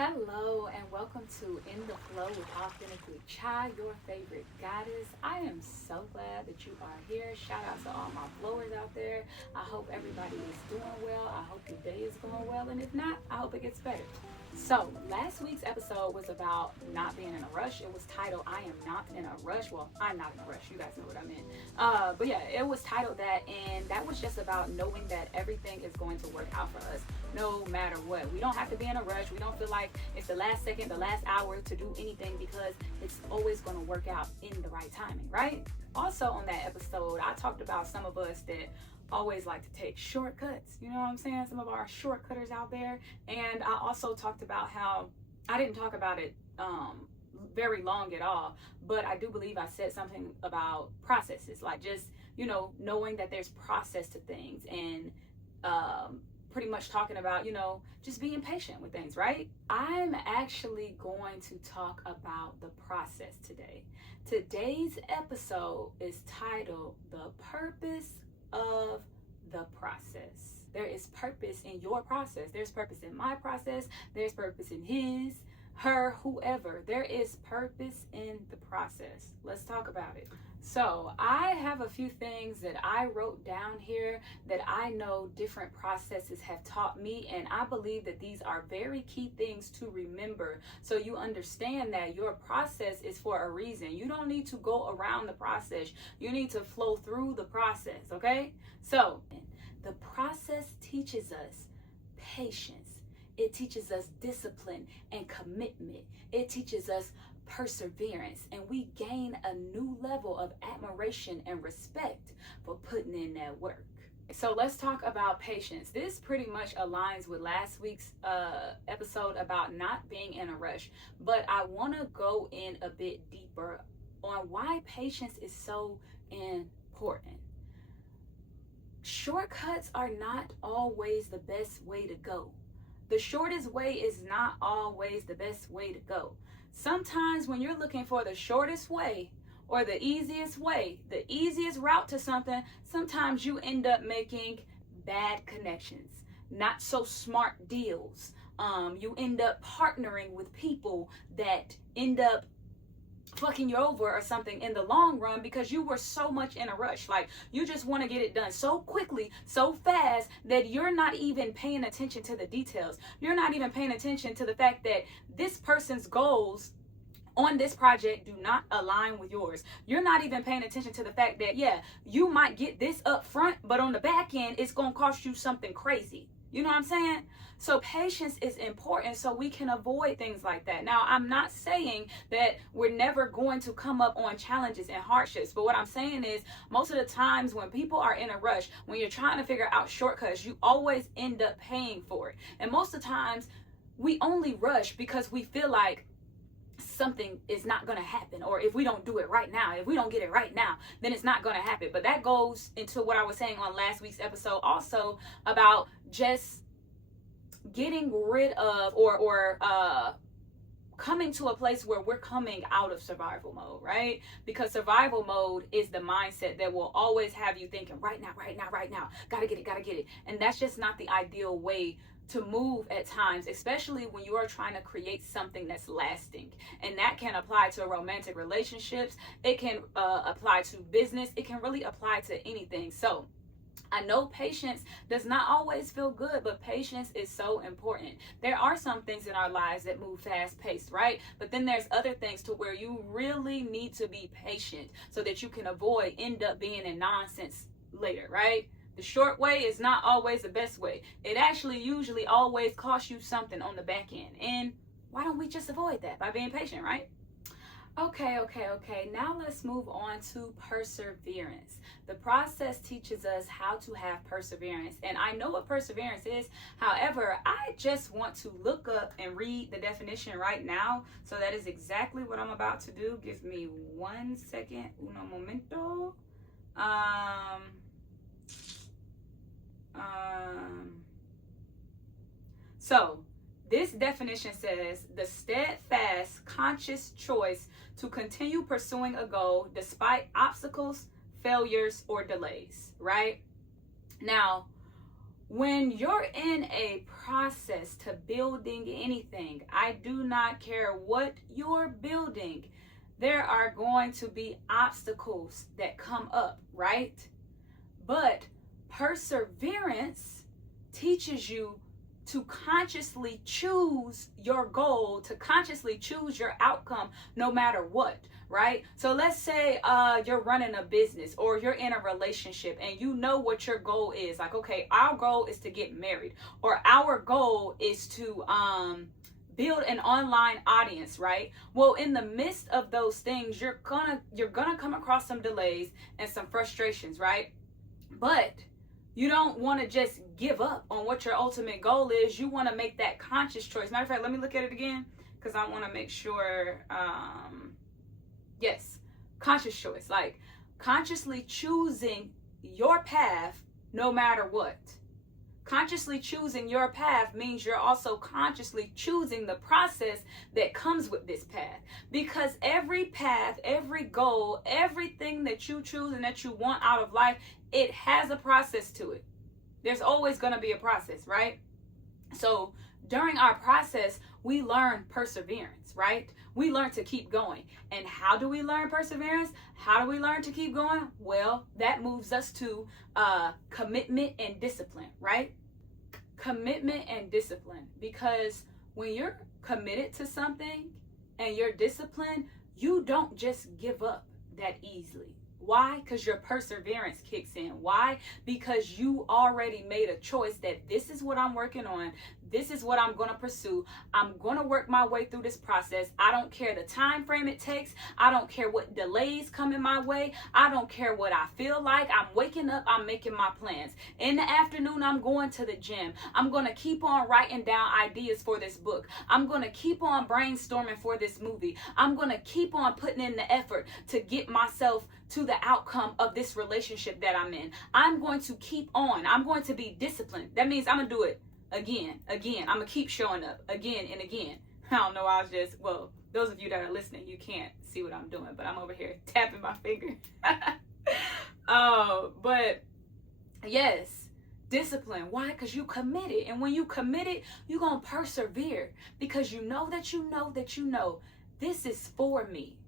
Hello and welcome to In the Flow with Authentically Chai, your favorite goddess. I am so glad that you are here. Shout out to all my blowers out there. I hope everybody is doing well. I hope your day is going well, and if not, I hope it gets better. So last week's episode was about not being in a rush. It was titled I Am Not in a Rush. Well, I'm not in a rush. You guys know what I meant. But yeah, it was titled that, and that was just about knowing that everything is going to work out for us no matter what. We don't have to be in a rush. We don't feel like it's the last second, the last hour to do anything, because it's always going to work out in the right timing, right? Also on that episode, I talked about some of us that always like to take shortcuts. You know what I'm saying? Some of our shortcutters out there. And I also talked about how I didn't talk about it very long at all, but I do believe I said something about processes, like just, knowing that there's process to things, and pretty much talking about, just being patient with things, right? I'm actually going to talk about the process today. Today's episode is titled The Purpose of the Process. There is purpose in your process. There's purpose in my process. There's purpose in his, her, whoever. There is purpose in the process. Let's talk about it. So I have a few things that I wrote down here that I know different processes have taught me, and I believe that these are very key things to remember, so you understand that your process is for a reason. You don't need to go around the process. You need to flow through the process, okay? So the process teaches us patience. It teaches us discipline and commitment. It teaches us perseverance, and we gain a new level of admiration and respect for putting in that work. So let's talk about patience. This pretty much aligns with last week's episode about not being in a rush, but I want to go in a bit deeper on why patience is so important. Shortcuts are not always the best way to go. The shortest way is not always the best way to go. Sometimes when you're looking for the shortest way or the easiest route to something, sometimes you end up making bad connections, not so smart deals. You end up partnering with people that end up fucking you over or something in the long run, because you were so much in a rush. Like, you just want to get it done so quickly, so fast, that you're not even paying attention to the details. You're not even paying attention to the fact that this person's goals on this project do not align with yours. You're not even paying attention to the fact that, yeah, you might get this up front, but on the back end, it's going to cost you something crazy. You know what I'm saying? So patience is important so we can avoid things like that. Now, I'm not saying that we're never going to come up on challenges and hardships, but what I'm saying is most of the times when people are in a rush, when you're trying to figure out shortcuts, you always end up paying for it. And most of the times we only rush because we feel like something is not going to happen, or if we don't do it right now, if we don't get it right now, then it's not going to happen. But that goes into what I was saying on last week's episode also about just getting rid of or coming to a place where we're coming out of survival mode, right? Because survival mode is the mindset that will always have you thinking right now, gotta get it. And that's just not the ideal way to move at times, especially when you are trying to create something that's lasting. And that can apply to romantic relationships. It can apply to business. It can really apply to anything. So I know patience does not always feel good, but patience is so important. There are some things in our lives that move fast paced, right? But then there's other things to where you really need to be patient so that you can avoid end up being in nonsense later, right? The short way is not always the best way. It actually usually always costs you something on the back end. And why don't we just avoid that by being patient, right? Okay. Now let's move on to perseverance. The process teaches us how to have perseverance. And I know what perseverance is. However, I just want to look up and read the definition right now. So that is exactly what I'm about to do. Give me 1 second. Uno momento. So this definition says the steadfast, conscious choice to continue pursuing a goal despite obstacles, failures, or delays, right? Now, When you're in a process to building anything, I do not care what you're building, there are going to be obstacles that come up, right? But perseverance teaches you to consciously choose your goal, to consciously choose your outcome no matter what, right? So let's say you're running a business or you're in a relationship and you know what your goal is. Like, okay, our goal is to get married, or our goal is to build an online audience, right? Well, in the midst of those things, you're gonna come across some delays and some frustrations, right? But you don't want to just give up on what your ultimate goal is. You want to make that conscious choice. Matter of fact, let me look at it again because I want to make sure. Yes, conscious choice. Like consciously choosing your path no matter what. Consciously choosing your path means you're also consciously choosing the process that comes with this path. Because every path, every goal, everything that you choose and that you want out of life, it has a process to it. There's always going to be a process, right? So during our process, we learn perseverance, right? We learn to keep going. And how do we learn perseverance? How do we learn to keep going? Well, that moves us to commitment and discipline, right? Commitment and discipline. Because when you're committed to something and you're disciplined, you don't just give up that easily. Why? Because your perseverance kicks in. Why? Because you already made a choice that this is what I'm working on. This is what I'm going to pursue. I'm going to work my way through this process. I don't care the time frame it takes. I don't care what delays come in my way. I don't care what I feel like. I'm waking up. I'm making my plans. In the afternoon, I'm going to the gym. I'm going to keep on writing down ideas for this book. I'm going to keep on brainstorming for this movie. I'm going to keep on putting in the effort to get myself to the outcome of this relationship that I'm in. I'm going to keep on. I'm going to be disciplined. That means I'm going to do it again. I'm going to keep showing up again and again. I don't know. Well, those of you that are listening, you can't see what I'm doing, but I'm over here tapping my finger. But yes, discipline. Why? Because you committed. And when you committed, you're going to persevere because you know that you know that you know this is for me.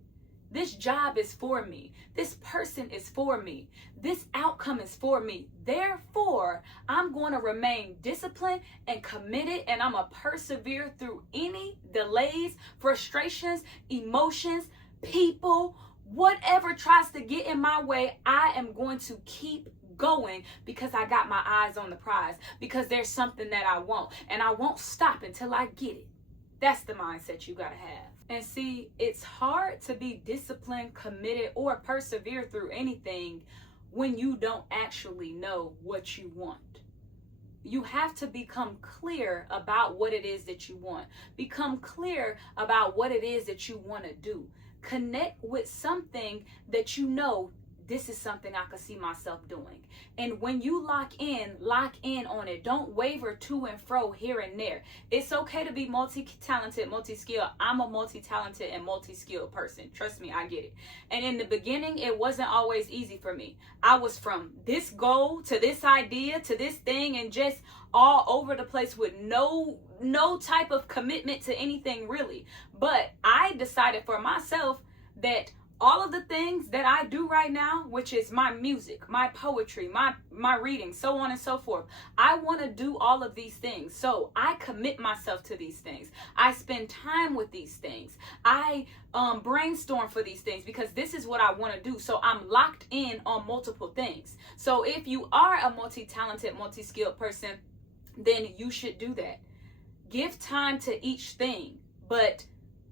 This job is for me. This person is for me. This outcome is for me. Therefore, I'm going to remain disciplined and committed, and I'm going to persevere through any delays, frustrations, emotions, people, whatever tries to get in my way. I am going to keep going because I got my eyes on the prize, because there's something that I want, and I won't stop until I get it. That's the mindset you got to have. And see, it's hard to be disciplined, committed, or persevere through anything when you don't actually know what you want. You have to become clear about what it is that you want. Become clear about what it is that you want to do. Connect with something that you know, this is something I could see myself doing. And when you lock in on it. Don't waver to and fro here and there. It's okay to be multi-talented, multi-skilled. I'm a multi-talented and multi-skilled person. Trust me, I get it. And in the beginning, it wasn't always easy for me. I was from this goal to this idea to this thing and just all over the place with no type of commitment to anything really. But I decided for myself that all of the things that I do right now, which is my music, my poetry, my reading, so on and so forth, I want to do all of these things. So I commit myself to these things. I spend time with these things. I brainstorm for these things because this is what I want to do. So I'm locked in on multiple things. So if you are a multi-talented, multi-skilled person, then you should do that. Give time to each thing, but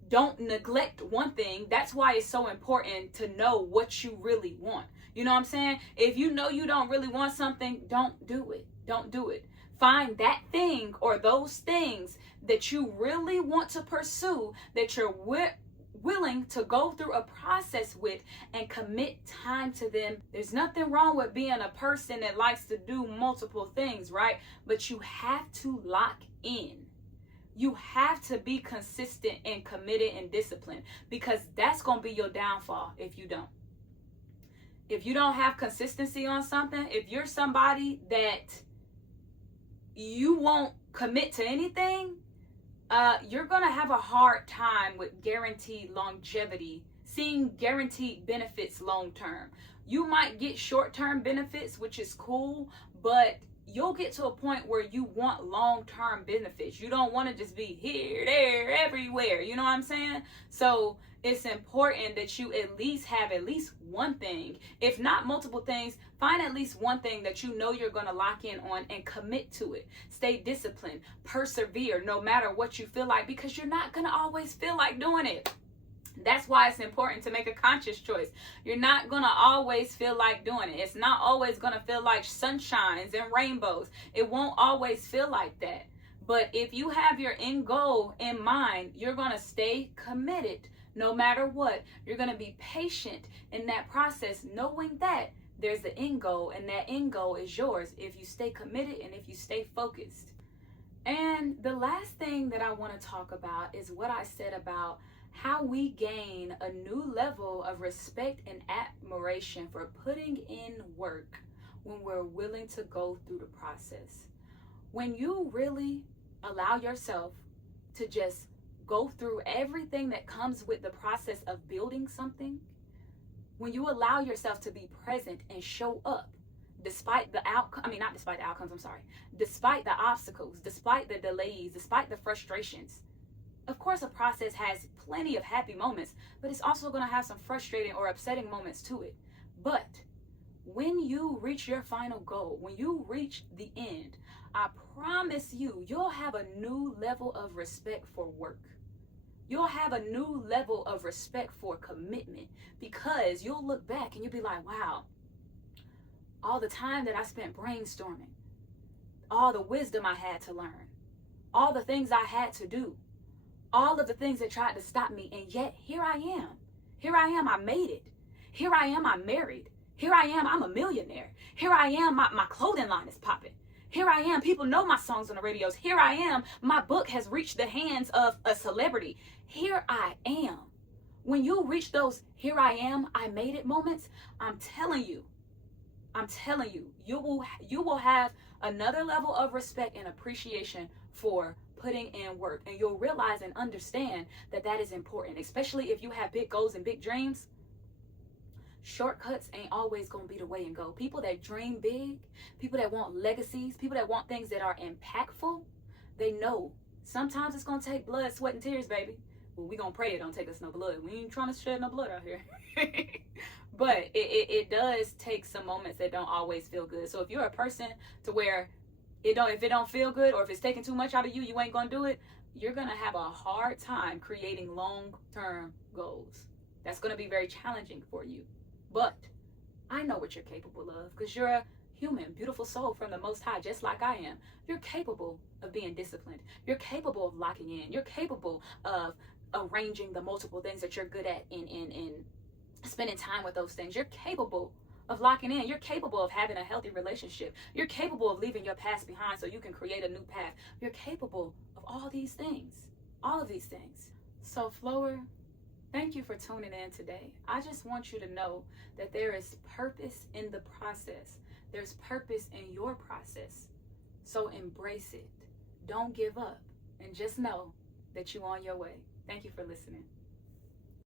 don't neglect one thing. That's why it's so important to know what you really want. You know what I'm saying? If you know you don't really want something, don't do it. Don't do it. Find that thing or those things that you really want to pursue, that you're willing to go through a process with and commit time to them. There's nothing wrong with being a person that likes to do multiple things, right? But you have to lock in. You have to be consistent and committed and disciplined, because that's going to be your downfall if you don't. If you don't have consistency on something, if you're somebody that you won't commit to anything, you're going to have a hard time with guaranteed longevity, seeing guaranteed benefits long term. You might get short term benefits, which is cool, but you'll get to a point where you want long term benefits. You don't want to just be here, there, everywhere. You know what I'm saying? So it's important that you at least have at least one thing, if not multiple things. Find at least one thing that you know you're going to lock in on and commit to it. Stay disciplined, persevere no matter what you feel like, because you're not going to always feel like doing it. That's why it's important to make a conscious choice. You're not going to always feel like doing it. It's not always going to feel like sunshines and rainbows. It won't always feel like that. But if you have your end goal in mind, you're going to stay committed no matter what. You're going to be patient in that process, knowing that there's the end goal, and that end goal is yours if you stay committed and if you stay focused. And the last thing that I want to talk about is what I said about how we gain a new level of respect and admiration for putting in work when we're willing to go through the process. When you really allow yourself to just go through everything that comes with the process of building something, when you allow yourself to be present and show up despite the despite the obstacles, despite the delays, despite the frustrations. Of course, a process has plenty of happy moments, but it's also going to have some frustrating or upsetting moments to it. But when you reach your final goal, when you reach the end, I promise you, you'll have a new level of respect for work. You'll have a new level of respect for commitment, because you'll look back and you'll be like, wow, all the time that I spent brainstorming, all the wisdom I had to learn, all the things I had to do, all of the things that tried to stop me, and yet here I am. Here I am, I made it. Here I am, I'm married. Here I am, I'm a millionaire. Here I am, my clothing line is popping. Here I am, people know my songs on the radios. Here I am, my book has reached the hands of a celebrity. Here I am. When you reach those here I am, I made it moments, I'm telling you, you will have another level of respect and appreciation for putting in work. And you'll realize and understand that that is important, especially if you have big goals and big dreams. Shortcuts ain't always going to be the way and go. People that dream big, people that want legacies, people that want things that are impactful, they know sometimes it's going to take blood, sweat, and tears, baby. Well, we going to pray it don't take us no blood. We ain't trying to shed no blood out here. But it does take some moments that don't always feel good. So if you're a person to where if it don't feel good, or if it's taking too much out of you, you ain't going to do it, you're going to have a hard time creating long-term goals. That's going to be very challenging for you. But I know what you're capable of, because you're a human, beautiful soul from the Most High, just like I am. You're capable of being disciplined. You're capable of locking in. You're capable of arranging the multiple things that you're good at in spending time with those things. You're capable of locking in. You're capable of having a healthy relationship. You're capable of leaving your past behind so you can create a new path. You're capable of all these things. All of these things. So, Flower, thank you for tuning in today. I just want you to know that there is purpose in the process. There's purpose in your process. So embrace it. Don't give up. And just know that you're on your way. Thank you for listening.